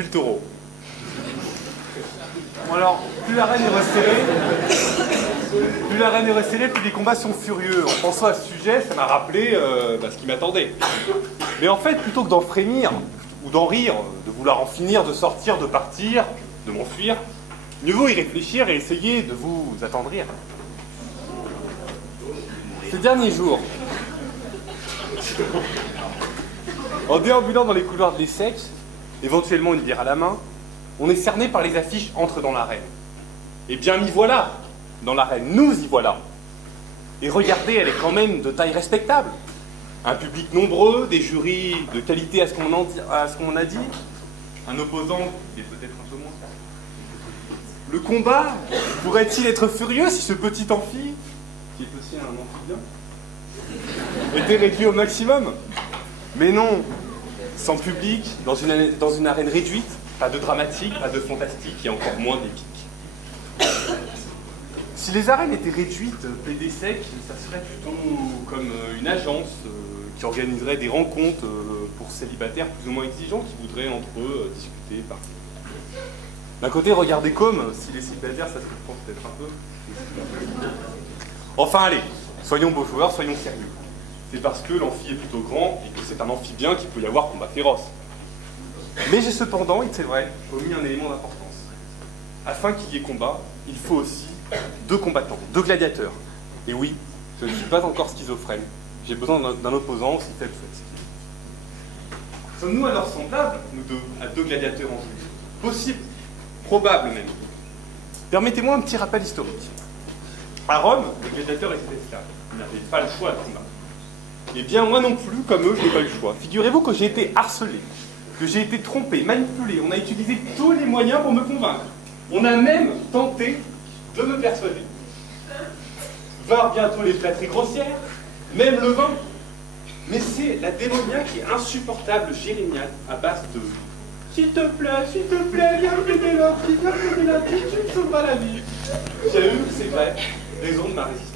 Le taureau. Bon alors, plus l'arène est resserrée, plus les combats sont furieux. En pensant à ce sujet, ça m'a rappelé ce qui m'attendait. Mais en fait, plutôt que d'en frémir, ou d'en rire, de vouloir en finir, de sortir, de partir, de m'enfuir, mieux vaut y réfléchir et essayer de vous attendrir. Ces derniers jours, en déambulant dans les couloirs de l'ESSEC, éventuellement une bière à la main, on est cerné par les affiches Entre dans l'arène. Eh bien, m'y voilà, dans l'arène, nous y voilà. Et regardez, elle est quand même de taille respectable. Un public nombreux, des jurys de qualité à ce qu'on a dit, un opposant qui est peut-être un peu moins. Le combat pourrait-il être furieux si ce petit amphi, qui est aussi un amphibien, était réduit au maximum? Mais non, sans public, dans une arène réduite, pas de dramatique, pas de fantastique et encore moins d'épique. Si les arènes étaient réduites, PDSEC, ça serait plutôt comme une agence qui organiserait des rencontres pour célibataires plus ou moins exigeants qui voudraient entre eux discuter, parler. D'un côté, regardez comme si les célibataires, ça se comprend peut-être un peu. Enfin allez, soyons beaux joueurs, soyons sérieux. C'est parce que l'amphi est plutôt grand et que c'est un amphibien qu'il peut y avoir combat féroce. Mais j'ai cependant, c'est vrai, omis un élément d'importance. Afin qu'il y ait combat, il faut aussi 2 combattants, 2 gladiateurs. Et oui, je ne suis pas encore schizophrène. J'ai besoin d'un opposant aussi faible soit-il. Sommes-nous alors semblables, nous deux, à 2 gladiateurs en jeu? Possible, probable même. Permettez-moi un petit rappel historique. À Rome, les gladiateurs étaient esclaves. Ils n'avaient pas le choix de combattre. Eh bien, moi non plus, comme eux, je n'ai pas eu le choix. Figurez-vous que j'ai été harcelé, que j'ai été trompé, manipulé. On a utilisé tous les moyens pour me convaincre. On a même tenté de me persuader. Var bientôt les plâtreries grossières, même le vin. Mais c'est la démoniaque et insupportable jérémiade à base de « S'il te plaît, viens plaider l'empire, tu me sauveras la vie ». J'ai eu, c'est vrai, raison de ma résistance.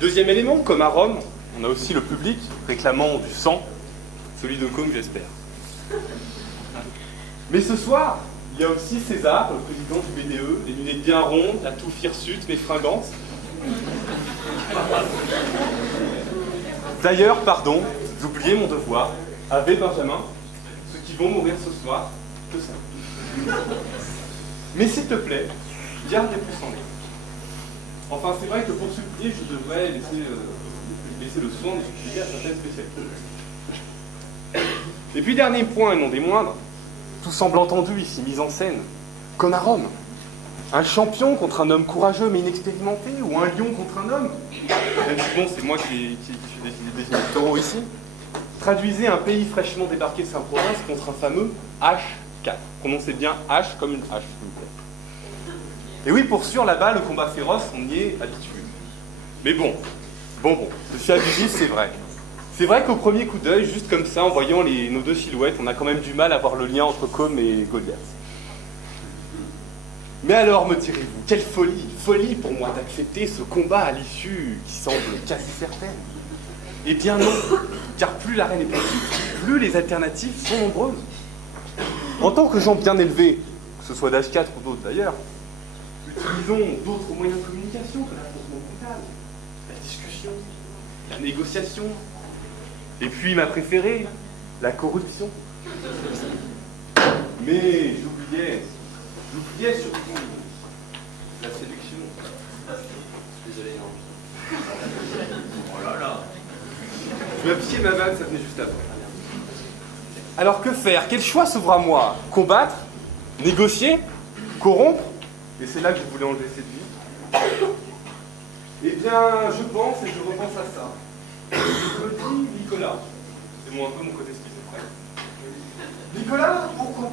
Deuxième élément, comme à Rome, on a aussi le public réclamant du sang, celui de Côme, j'espère. Mais ce soir, il y a aussi César, le président du BDE, les lunettes bien rondes, la touffe hirsute, mais fringante. D'ailleurs, pardon, j'oubliais mon devoir. Ave Benjamin, ceux qui vont mourir ce soir, que ça. Mais s'il te plaît, garde les plus en l'air. Enfin, c'est vrai que pour supplier, je devrais laisser le soin de supplier à certaines spécialités. Et puis, dernier point, et non des moindres, tout semble entendu ici, mis en scène, comme à Rome. Un champion contre un homme courageux mais inexpérimenté, ou un lion contre un homme. Même si bon, c'est moi qui suis désigné taureau ici. Traduisez un pays fraîchement débarqué de Saint-Province contre un fameux H4. Prononcez bien H comme une H, s'il vous plaît. Et oui, pour sûr, là-bas, le combat féroce, on y est habitué. Mais bon, je suis abusif, c'est vrai. C'est vrai qu'au premier coup d'œil, juste comme ça, en voyant nos 2 silhouettes, on a quand même du mal à voir le lien entre Côme et Goliath. Mais alors, me direz-vous, quelle folie pour moi d'accepter ce combat à l'issue qui semble quasi certaine. Eh bien non, car plus l'arène est petite, plus les alternatives sont nombreuses. En tant que gens bien élevés, que ce soit d'H4 ou d'autres d'ailleurs, utilisons d'autres moyens de communication que l'affrontement brutal, la discussion, la négociation, et puis ma préférée, la corruption. Mais j'oubliais surtout la séduction. Désolé, non. Oh là là. Je m'appliquais ma vanne, ça venait juste avant. Alors que faire? Quel choix s'ouvre à moi? Combattre? Négocier? Corrompre? Et c'est là que je voulais enlever cette vie. Eh bien, je pense et je repense à ça. Je me dis Nicolas. C'est un peu mon côté schizophrène. Nicolas, pourquoi